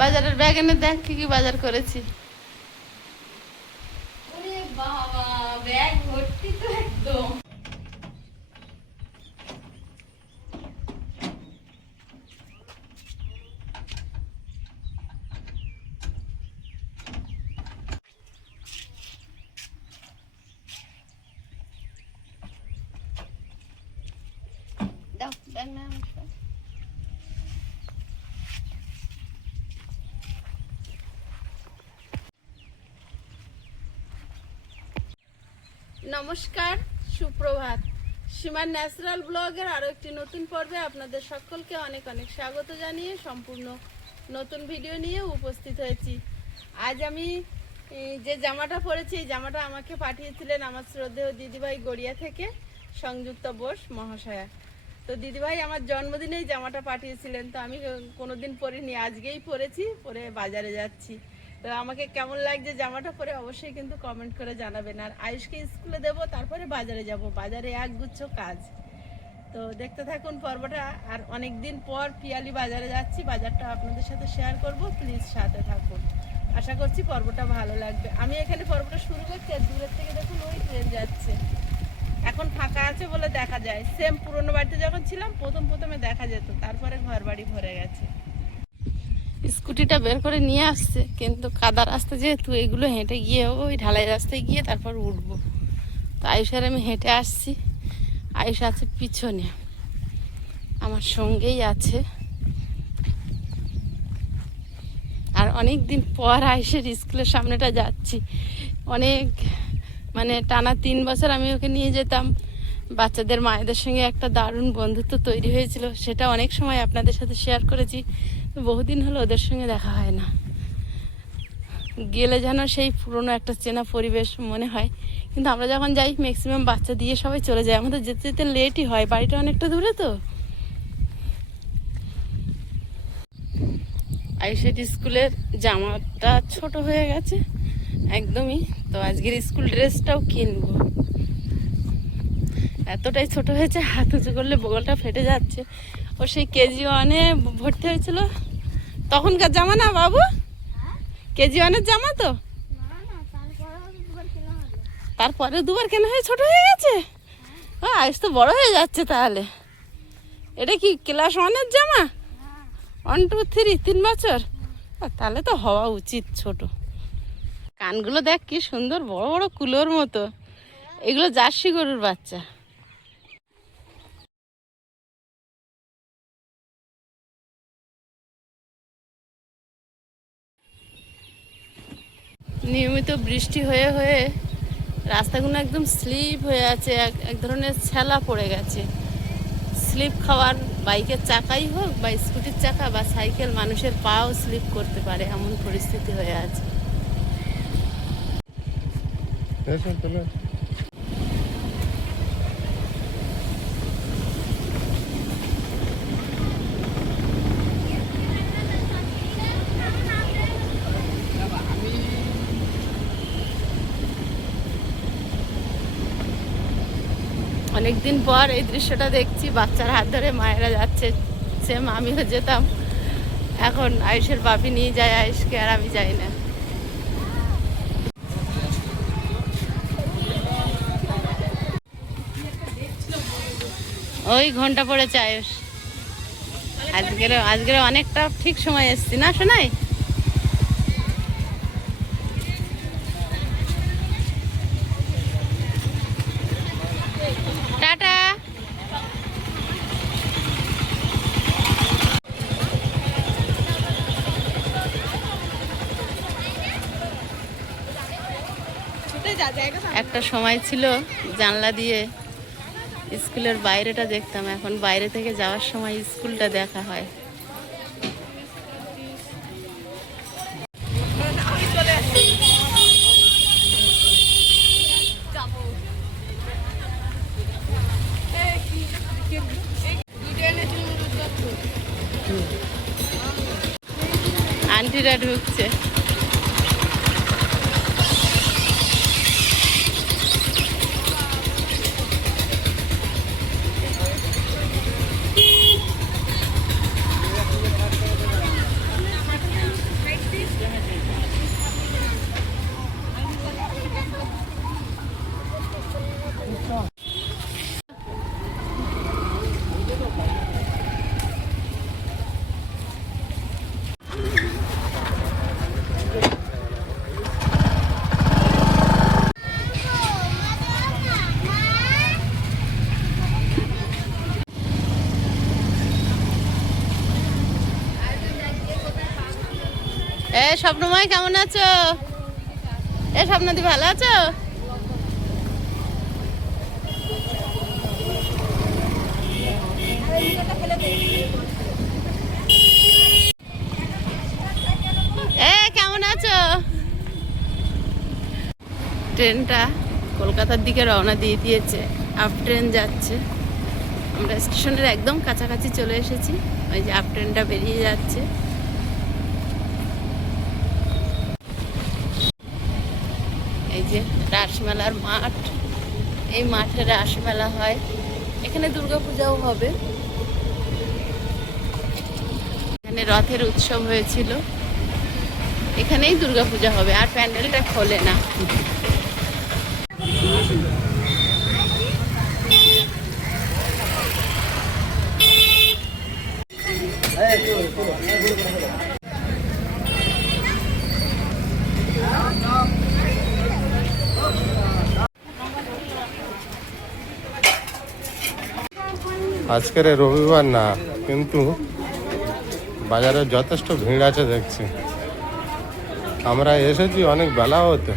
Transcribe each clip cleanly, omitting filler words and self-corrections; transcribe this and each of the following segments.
বাজারের ব্যাগ এনে দেখ কি কি বাজার করেছি। ওরে বাবা, ব্যাগ ভর্তি তো একদম। দাও ব্যাগ না। নমস্কার, সুপ্রভাত। সীমার ন্যাচারাল ব্লগের আরও একটি নতুন পর্বে আপনাদের সকলকে অনেক অনেক স্বাগত জানিয়ে সম্পূর্ণ নতুন ভিডিও নিয়ে উপস্থিত হয়েছি। আজ আমি যে জামাটা পরেছি, এই জামাটা আমাকে পাঠিয়েছিলেন আমার শ্রদ্ধেয় দিদিভাই গড়িয়া থেকে, সংযুক্ত বোস মহাশয়া। তো দিদিভাই আমার জন্মদিনেই জামাটা পাঠিয়েছিলেন, তো আমি কোনোদিন পরিনি, আজকেই পরেছি, পরে বাজারে যাচ্ছি। তো আমাকে কেমন লাগছে জামাটা পরে অবশ্যই কিন্তু কমেন্ট করে জানাবেন। আর আয়ুষকে স্কুলে দেবো, তারপরে বাজারে যাব, বাজারে একগুচ্ছ কাজ। তো দেখতে থাকুন পর্বটা। আর অনেক দিন পর পিয়ালি বাজারে যাচ্ছি, বাজারটা আপনাদের সাথে শেয়ার করব, প্লিজ সাথে থাকুন। আশা করছি পর্বটা ভালো লাগবে। আমি এখানে পর্বটা শুরু করছি, আর দূরের থেকে দেখুন ওই ট্রেন যাচ্ছে। এখন ফাঁকা আছে বলে দেখা যায়। সেম পুরনো বাড়িতে যখন ছিলাম প্রথমে দেখা যেত, তারপরে ঘর বাড়ি ভরে গেছে। স্কুটিটা বের করে নিয়ে আসছে, কিন্তু কাদা রাস্তা যেহেতু, এগুলো হেঁটে গিয়ে ওই ঢালাই রাস্তায় গিয়ে তারপর উঠবো। তো আয়ুষার আমি হেঁটে আসছি, আয়ুষ আছে পিছনে, আমার সঙ্গেই আছে। আর অনেক দিন পর আয়ুষের স্কুলের সামনেটা যাচ্ছি। অনেক মানে টানা 3 বছর আমি ওকে নিয়ে যেতাম। বাচ্চাদের মায়েদের সঙ্গে একটা দারুণ বন্ধুত্ব তৈরি হয়েছিল, সেটা অনেক সময় আপনাদের সাথে শেয়ার করেছি। বহুদিন হলো ওদের সঙ্গে দেখা হয় না, গেলে যেন সেই পুরনো একটা চেনা পরিবেশ মনে হয়। কিন্তু আমরা যখন যাই ম্যাক্সিমাম বাচ্চা দিয়ে সবাই চলে যায়, আমাদের যেতে যেতে লেটই হয়, বাড়িটা অনেকটা দূরে। তো আইসেট স্কুলের জামাটা ছোট হয়ে গেছে একদমই, তো আজকের স্কুল ড্রেসটাও কিনবো। এতটাই ছোট হয়েছে, হাত উঁচু করলে বগলটা ফেটে যাচ্ছে। ও সেই কেজি 1-এ ভর্তি হয়েছিল তখনকার জামা না বাবু? কেজি 1-এর জামা তো, তারপরে 2বার কেন হয়ে ছোট হয়ে গেছে? আজ তো বড় হয়ে যাচ্ছে তাহলে। এটা কি ক্লাস 1-এর জামা? 1, 2, 3, 3 বছর? তাহলে তো হওয়া উচিত ছোট। কানগুলো দেখ কি সুন্দর, বড় বড় কুলোর মতো। এগুলো জার্সি গরুর বাচ্চা। নিয়মিত বৃষ্টি হয়ে হয়ে রাস্তাগুলো একদম স্লিপ হয়ে আছে, এক ধরনের ছেলা পড়ে গেছে। স্লিপ খাওয়ার বাইকের চাকাই হোক বা স্কুটির চাকা বা সাইকেল, মানুষের পাও স্লিপ করতে পারে, এমন পরিস্থিতি হয়ে আছে। অনেকদিন পর এই দৃশ্যটা দেখছি, বাচ্চার হাত ধরে মায়েরা যাচ্ছে। সেম আমিও যেতাম, এখন আয়ুষের বাপি নিয়ে যায় আয়ুষকে, আর আমি যাই না। ওই ঘন্টা পড়েছে আয়ুষ। আজকের অনেকটা ঠিক সময় এসছি না শোনাই। টাটা। একটা সময় ছিল জানলা দিয়ে স্কুলের বাইরেটা দেখতাম, এখন বাইরে থেকে যাওয়ার সময় স্কুলটা দেখা হয়। আন্টিরা ঢুকছে। এ স্বপ্নময় কেমন আছো? এ স্বপ্নদি ভালো আছো? এ কেমন আছো? ট্রেনটা কলকাতার দিকে রওনা দিয়ে দিয়েছে, আপ ট্রেন যাচ্ছে। আমরা স্টেশনের একদম কাছাকাছি চলে এসেছি। ওই যে আপ ট্রেনটা বেরিয়ে যাচ্ছে। এই যে রাসমেলার মাঠ, এই মাঠে রাসমেলা হয়। এখানে দুর্গাপূজাও হবে। এখানে রথের উৎসব হয়েছিল, এখানেই দুর্গাপূজা হবে। আর প্যান্ডেলটা খোলে না। আজকের রবিবার না, কিন্তু বাজারে যথেষ্ট ভিড় আছে দেখছি। আমরা এসেছি অনেক বেলা হতে।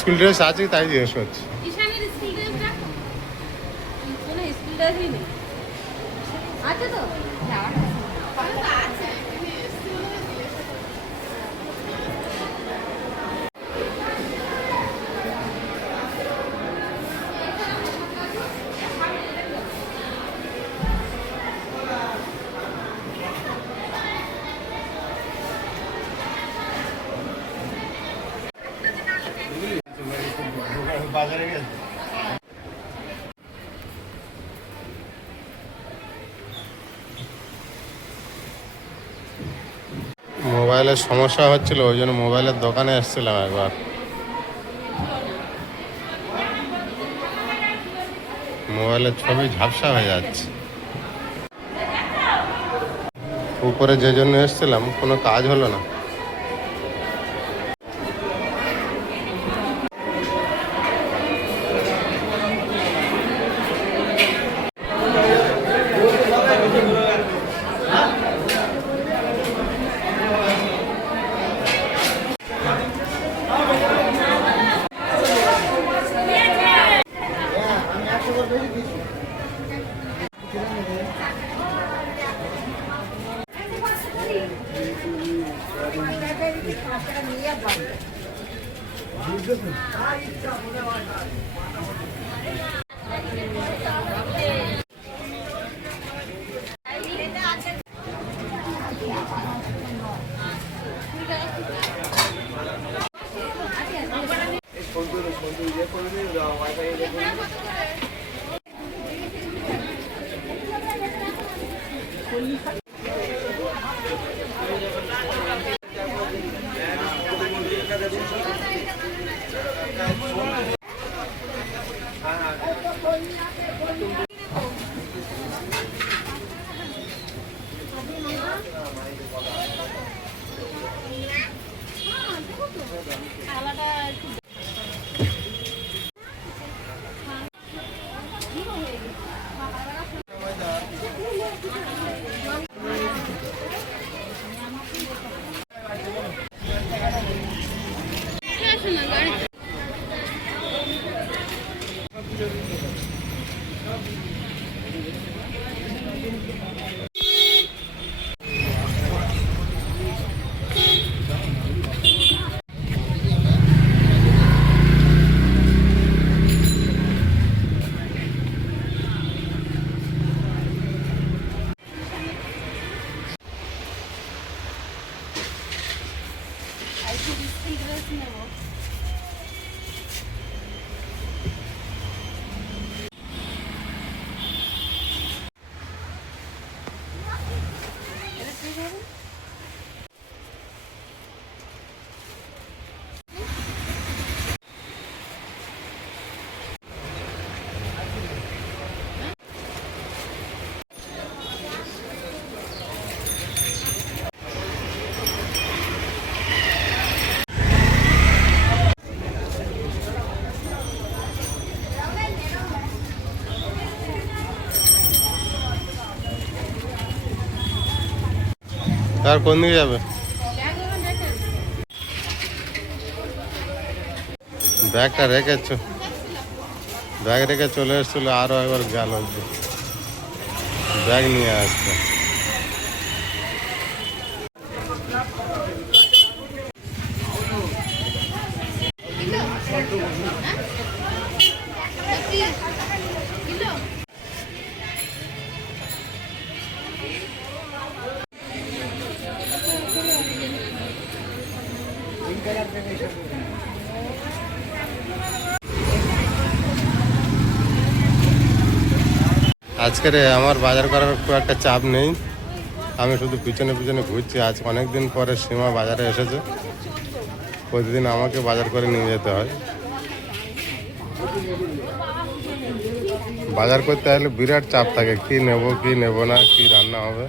স্কুল ড্রেস আছে তাই জিজ্ঞেস করছি। ঈশানের স্কুল ড্রেসটা কোনো স্কুল ড্রেসই নেই। আছে তো বাজারে গেছে। মোবাইলের সমস্যা হচ্ছিল, ওই জন্য মোবাইলের দোকানে এসেছিলাম একবার। মোবাইলের ছবি ঝাপসা হয়ে যাচ্ছে। উপরে যে জন্য এসেছিলাম কোনো কাজ হলো না। এবার কোন দিকে যাবে? ব্যাগটা রেখেছ, ব্যাগ রেখে চলে এসেছিল, আরো একবার গেল ব্যাগ নিয়ে আসতে। আজকের আমার বাজার করার খুব একটা চাপ নেই, আমি শুধু পিছনে পিছনে ঘুরছি। আজ অনেক দিন পরে সীমা বাজারে এসেছে, প্রতিদিন আমাকে বাজার করে নিয়ে যেতে হয়। বাজার করতে হলে বিরাট চাপ থাকে, কি নেব কি নেব না, কি রান্না হবে।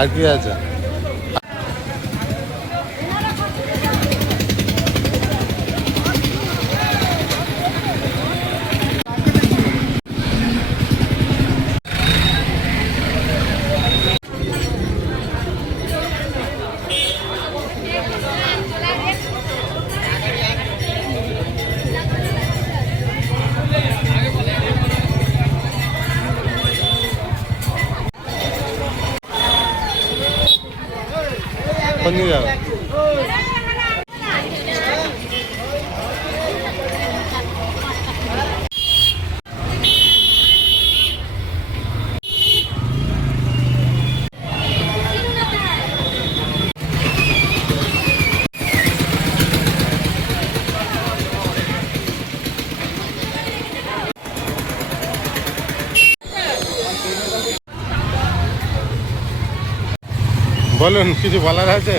আর কি আছে? কোন দিকে যাবে? বলুন, কিছু বলার আছে?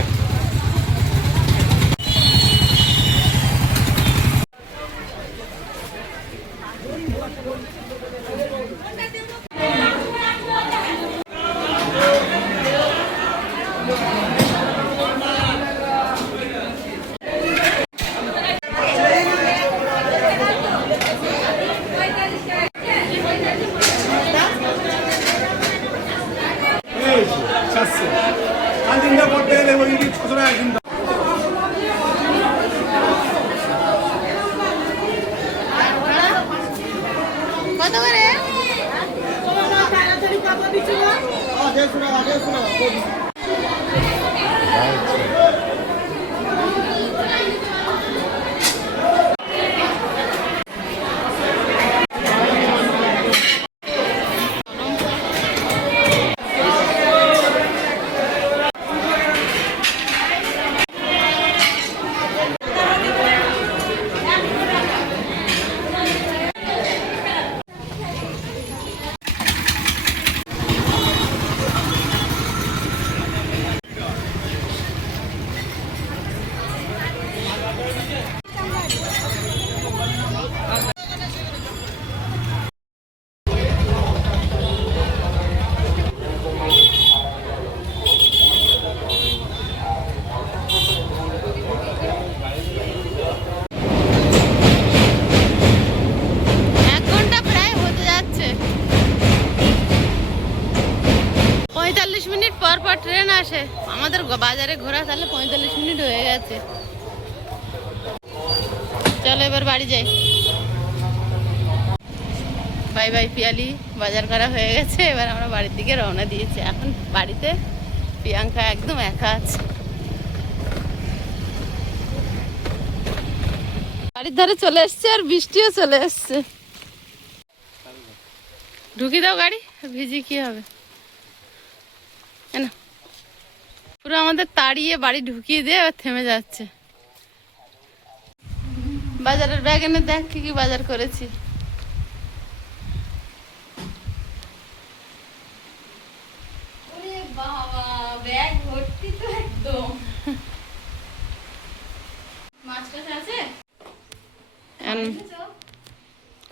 কত করে? ট্রেন আসে আমাদের বাজারে ঘোরা, তাহলে 45 মিনিট হয়ে গেছে। চলো এবার বাড়ি যাই। বাই বাই পিয়ালি, বাজার করা হয়ে গেছে, এবার আমরা বাড়ির দিকে রওনা দিয়েছি। এখন বাড়িতে প্রিয়াঙ্কা একদম একা আছে। বাড়ির ধারে চলে এসছে আর বৃষ্টিও চলে এসছে। ঢুকি দাও গাড়ি, ভিজি কি হবে না। পুরো আমাদের তাড়িয়ে বাড়ি ঢুকিয়ে দিয়ে আবার থেমে যাচ্ছে। বাজারের ব্যাগ এনে দেখ কি কি বাজার করেছি। বাবা ব্যাগ এনেছো?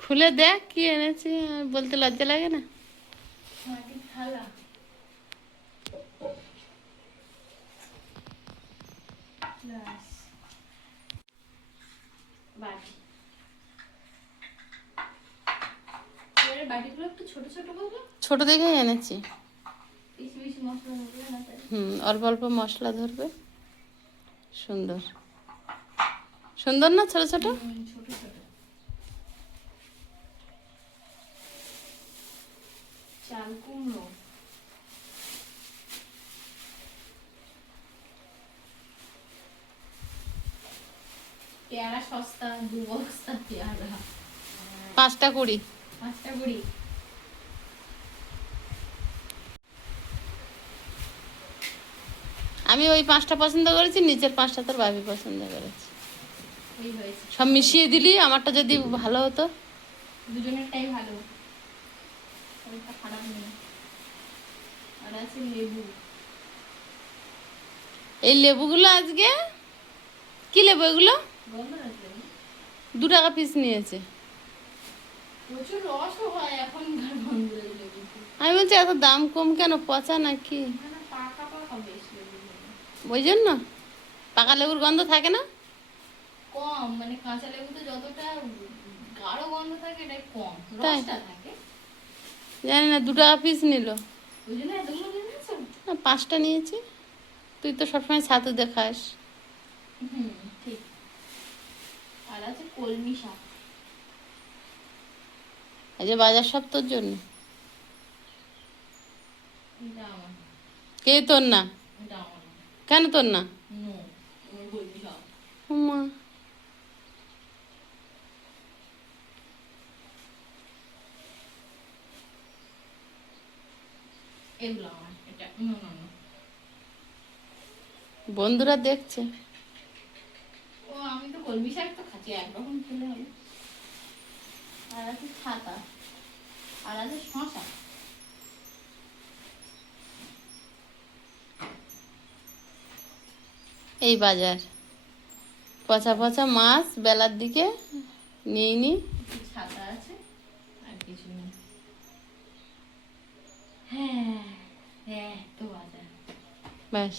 খুলে দেখ কি এনেছি, আর বলতে লজ্জা লাগে না? মাটির থালা। ব্যাস। বাটি। এবারে বাটিগুলো একটু ছোট ছোট করবে। ছোট দেখেই এনেছি। বেশি বেশি মশলা ধরবে না তাই। অল্প অল্প মশলা ধরবে। সুন্দর সুন্দর না ছোট ছোট? ছোট ছোট। চাল কুমড়ো। পেয়ারা সস্তা, 2 বস্তা পেয়ারা। 5টা 20। 5টা কুড়ি। আমি ওই 5টা পছন্দ করেছি, নিচের 5টা তোর ভাবি পছন্দ করেছি। এই হয়েছে। সব মিশিয়ে দিলি, আমারটা যদি ভালো হতো। দুজনেরটাই ভালো, ওইটা খারাপ নেই। আর আছে লেবু। এই লেবুগুলো আজকে কি লেবু এগুলো? গন্ধ আছে, 2 টাকা পিস নিয়েছে। প্রচুর রসও হয় এখনকার গন্ধের লেবুতে। আমি বলছি এত দাম কম কেন, পচা নাকি? না না, পাকা পাকা বেশ লেবুগুলো। ওই জন্য পাকা লেবুর গন্ধ থাকে না? কম, মানে কাঁচা লেবুতে যতটা গাঢ় গন্ধ থাকে এটা কম, তাই? রসটা থাকে। জানি না, 2 টাকা পিস নিল। ওই জন্য এতগুলো কিনেছো? না, 5টা নিয়েছি। তুই তো সবসময় ছাতু দেখাস। হুম, ঠিক। আর আছে কলমি শাক। আজ বাজার সব তোর জন্য। এটা আমার, কে তোর না? এটা আমার। কেন তোর না? নো, আমার কলমি শাক। উম্মা। এগুলো আমার, এটা নো নো নো। বন্ধুরা দেখছে। ও আমি তো কলমি শাক তো খাচ্ছি, একরকম খেলে হবে। আর আছে ছাতা, আর আছে শশা। এই বাজার পচা পচা মাছ বেলার দিকে নিয়ে নি। একটু ছাতা আছে, আর কিছু নেই। হ্যাঁ হ্যাঁ, তো বাজার। ব্যাস